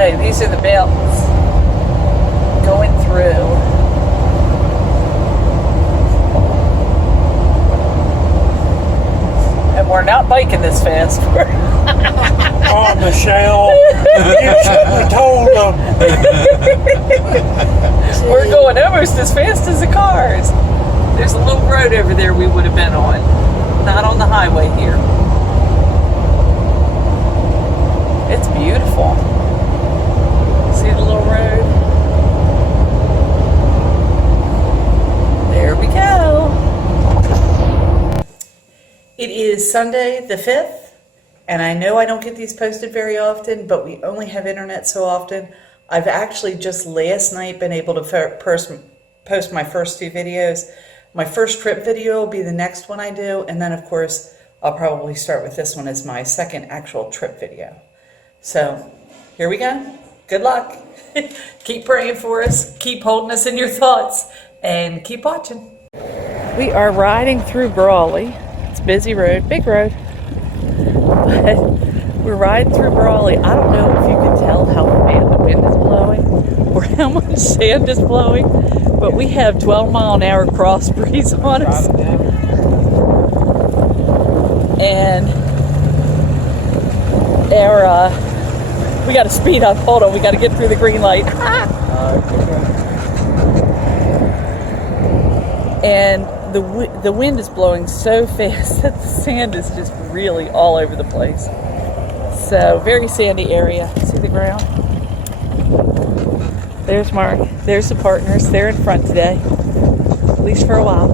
Okay, these are the mountains going through. And we're not biking this fast. Oh, Michelle, you should have told them. We're going almost as fast as the cars. There's a little road over there we would have been on. Not on the highway here. It's beautiful. See the little road? There we go. It is Sunday the 5th. And I know I don't get these posted very often, but we only have internet so often. I've actually just last night been able to post my first 2 videos. My first trip video will be the next one I do. And then, of course, I'll probably start with this one as my second actual trip video. So, here we go. Good luck. Keep praying for us. Keep holding us in your thoughts. And keep watching. We are riding through Brawley. It's a busy road, big road. But we're riding through Brawley. I don't know if you can tell how bad the wind is blowing or how much sand is blowing, but we have 12-mile-an-hour cross breeze on us. And we got to speed up. Hold on, we got to get through the green light. And the wind is blowing so fast that the sand is just really all over the place. So, very sandy area. See the ground? There's Mark. There's the partners. They're in front today. At least for a while.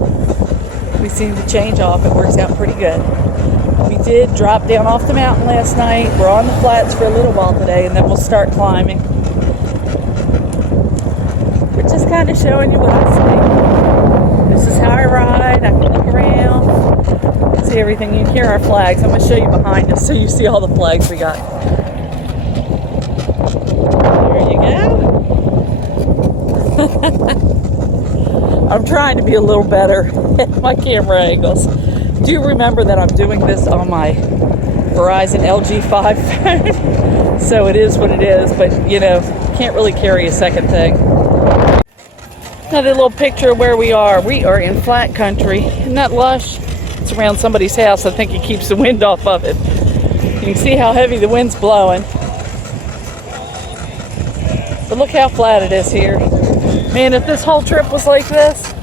We seem to change off. It works out pretty good. We did drop down off the mountain last night. We're on the flats for a little while today, and then we'll start climbing. We're just kind of showing you what I see. This is how I ride. I can look around, see everything. You can hear our flags. I'm going to show you behind us so you see all the flags we got. There you go. I'm trying to be a little better at my camera angles. Do remember that I'm doing this on my Verizon LG 5 phone, so it is what it is, but you know, can't really carry a second thing. Another little picture of where we are. We are in flat country. Isn't that lush? It's around somebody's house. I think it keeps the wind off of it. You can see how heavy the wind's blowing. But look how flat it is here. Man, if this whole trip was like this,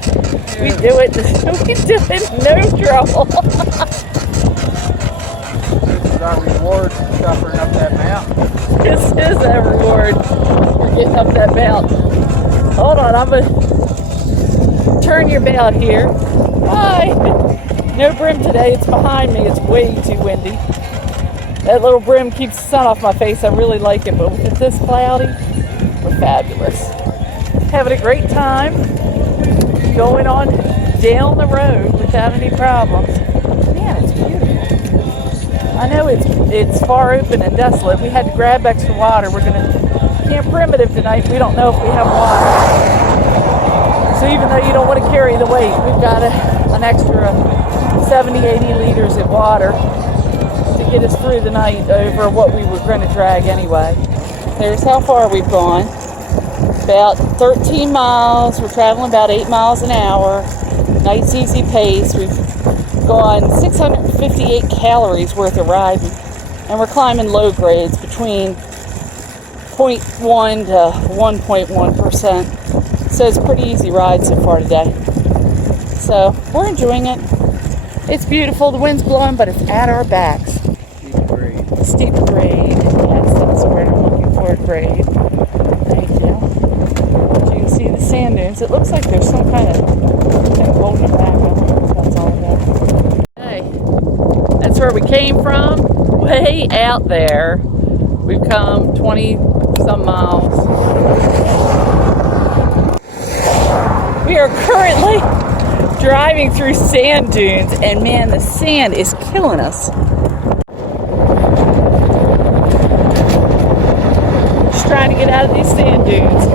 we'd do it. We'd do it no trouble. This is our reward for suffering up that mountain. This is our reward for getting up that mountain. Hold on, I'm going to turn your belt here. Hi. No brim today. It's behind me. It's way too windy. That little brim keeps the sun off my face. I really like it, but if it's this cloudy, we're fabulous. Having a great time going on down the road without any problems. Man, it's beautiful. I know it's far open and desolate. We had to grab extra water. We're going to Camp Primitive tonight. We don't know if we have water. So even though you don't want to carry the weight, we've got an extra 70, 80 liters of water to get us through the night over what we were going to drag anyway. There's how far we've gone. About 13 miles. We're traveling about 8 miles an hour. Nice, easy pace. We've gone 658 calories worth of riding. And we're climbing low grades between 0.1 to 1.1%. So it's a pretty easy ride so far today. So we're enjoying it. It's beautiful. The wind's blowing, but it's at our backs. Steep grade. Steep grade. Yes, that's the word I'm looking for. Grade. Thank you. You can see the sand dunes. It looks like there's some kind of thing holding it back. I don't know what that's all about. Hey, that's where we came from. Way out there. We've come 20-some miles. We are currently driving through sand dunes, and man, the sand is killing us. Just trying to get out of these sand dunes.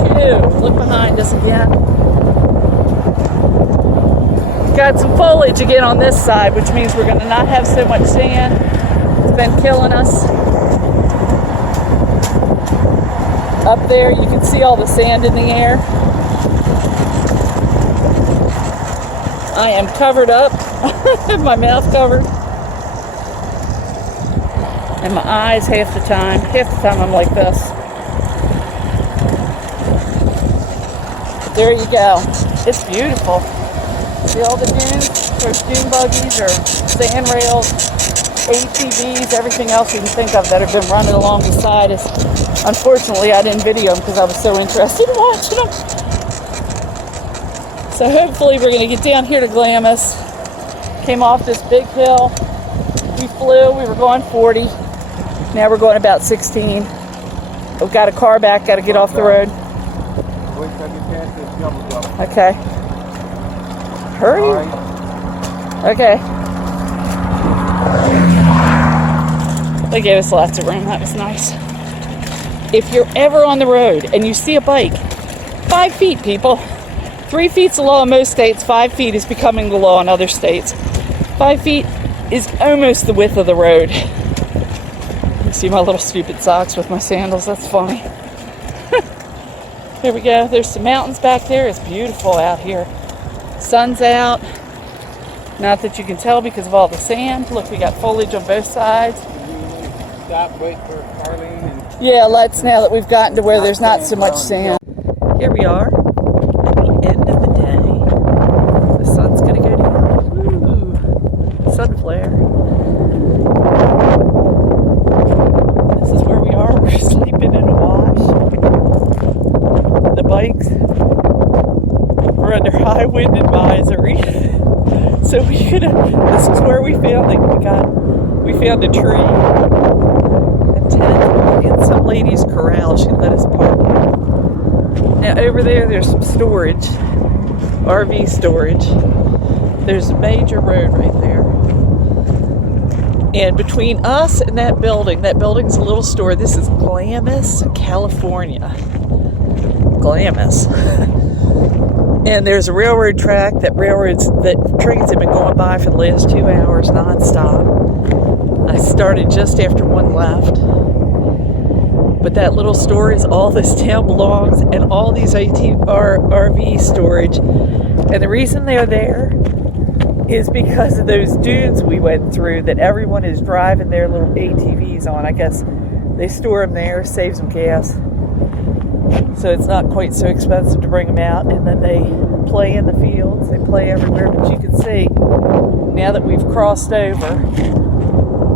Phew, look behind us again. Got some foliage again on this side, which means we're going to not have so much sand. It's been killing us. Up there, you can see all the sand in the air. I am covered up, my mouth covered, and my eyes half the time. Half the time I'm like this. But there you go. It's beautiful. See all the dunes? There's dune buggies or sand rails, ATVs, everything else you can think of that have been running along the side. Unfortunately, I didn't video them because I was so interested in watching them. So hopefully we're going to get down here to Glamis. Came off this big hill. We flew. We were going 40. Now we're going about 16. We've got a car back. Got to get off the road. Okay. Hurry. Okay. They gave us lots of room. That was nice. If you're ever on the road and you see a bike, 5 feet, people. 3 feet's the law in most states. 5 feet is becoming the law in other states. 5 feet is almost the width of the road. You see my little stupid socks with my sandals. That's funny. Here we go. There's some mountains back there. It's beautiful out here. Sun's out. Not that you can tell because of all the sand. Look, we got foliage on both sides. Stop, wait for Arlene. Yeah, let's, now that we've gotten to where there's not so much sand. Here we are. End of the day. The sun's gonna go down. Ooh, sun flare. This is where we are. We're sleeping in a wash. The bikes were under high wind advisory. So this is where we found it. We found a tree and in some lady's corral. She let us park. Now over there, there's some storage, RV storage. There's a major road right there. And between us and that building's a little store. This is Glamis, California. Glamis. And there's a railroad track that trains have been going by for the last 2 hours nonstop. I started just after one left. But that little store is all this town belongs, and all these RV storage. And the reason they're there is because of those dunes we went through that everyone is driving their little ATVs on. I guess they store them there, saves them gas. So it's not quite so expensive to bring them out. And then they play in the fields, they play everywhere. But you can see, now that we've crossed over,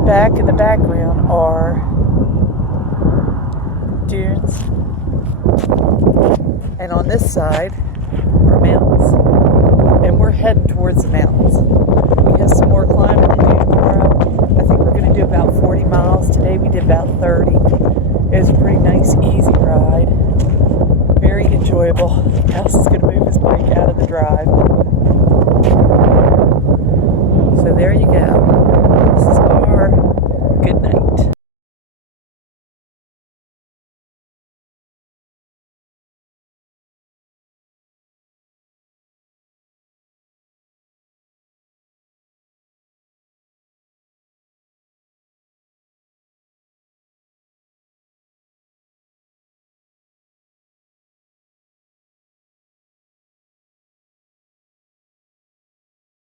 back in the background are dunes, and on this side are mountains, and we're heading towards the mountains. We have some more climbing to do tomorrow. I think we're going to do about 40 miles. Today we did about 30. It was a pretty nice, easy ride. Very enjoyable. House is going to move his bike out of the drive.